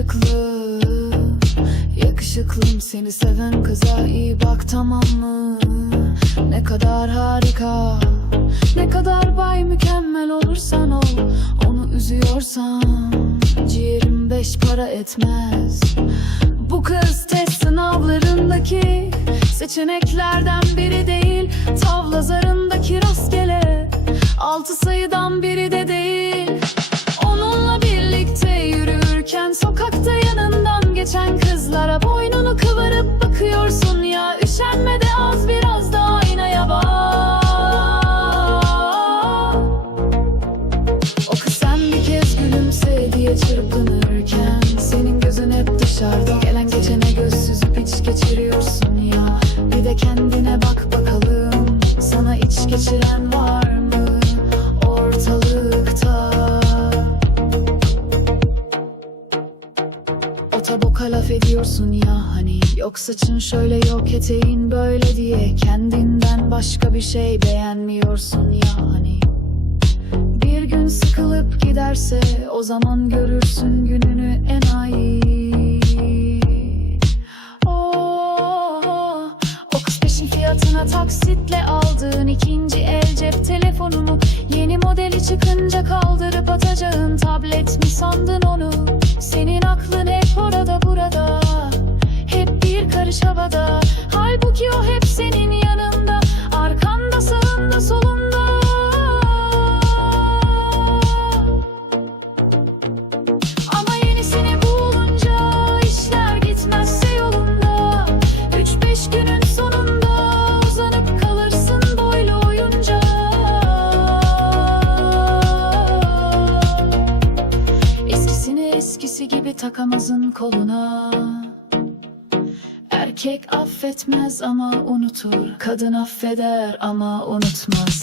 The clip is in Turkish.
yakışıklı Yakışıklım. Seni seven kıza iyi bak tamam mı? Ne kadar harika Ne kadar bay mükemmel olursan ol. Onu üzüyorsan Ciğerim beş para etmez. Bu kız test sınavlarındaki Seçeneklerden biri değil Tavla zarındaki geçen kızlara Boynunu kıvırıp bakıyorsun ya. Üşenme de az biraz da aynaya bak. O kız sen bir kez gülümse diye çırpınırken Senin gözün hep dışarıda. Gelen geçene göz süzüp iç geçiriyorsun ya. Bir de kendine bak bakalım Sana iç geçiren taboka laf ediyorsun ya hani Yok saçın şöyle yok eteğin böyle diye Kendinden başka bir şey beğenmiyorsun ya hani bir gün sıkılıp giderse o zaman görürsün gününü enayi. Oh, o kız peşin fiyatına taksitle aldığın ikinci el cep telefonumu Yeni modeli çıkınca kaldırıp atacağın tablet mi sandın onu? Senin aklın hep orada eskisi gibi takamazın koluna. Erkek affetmez ama unutur. Kadın affeder ama unutmaz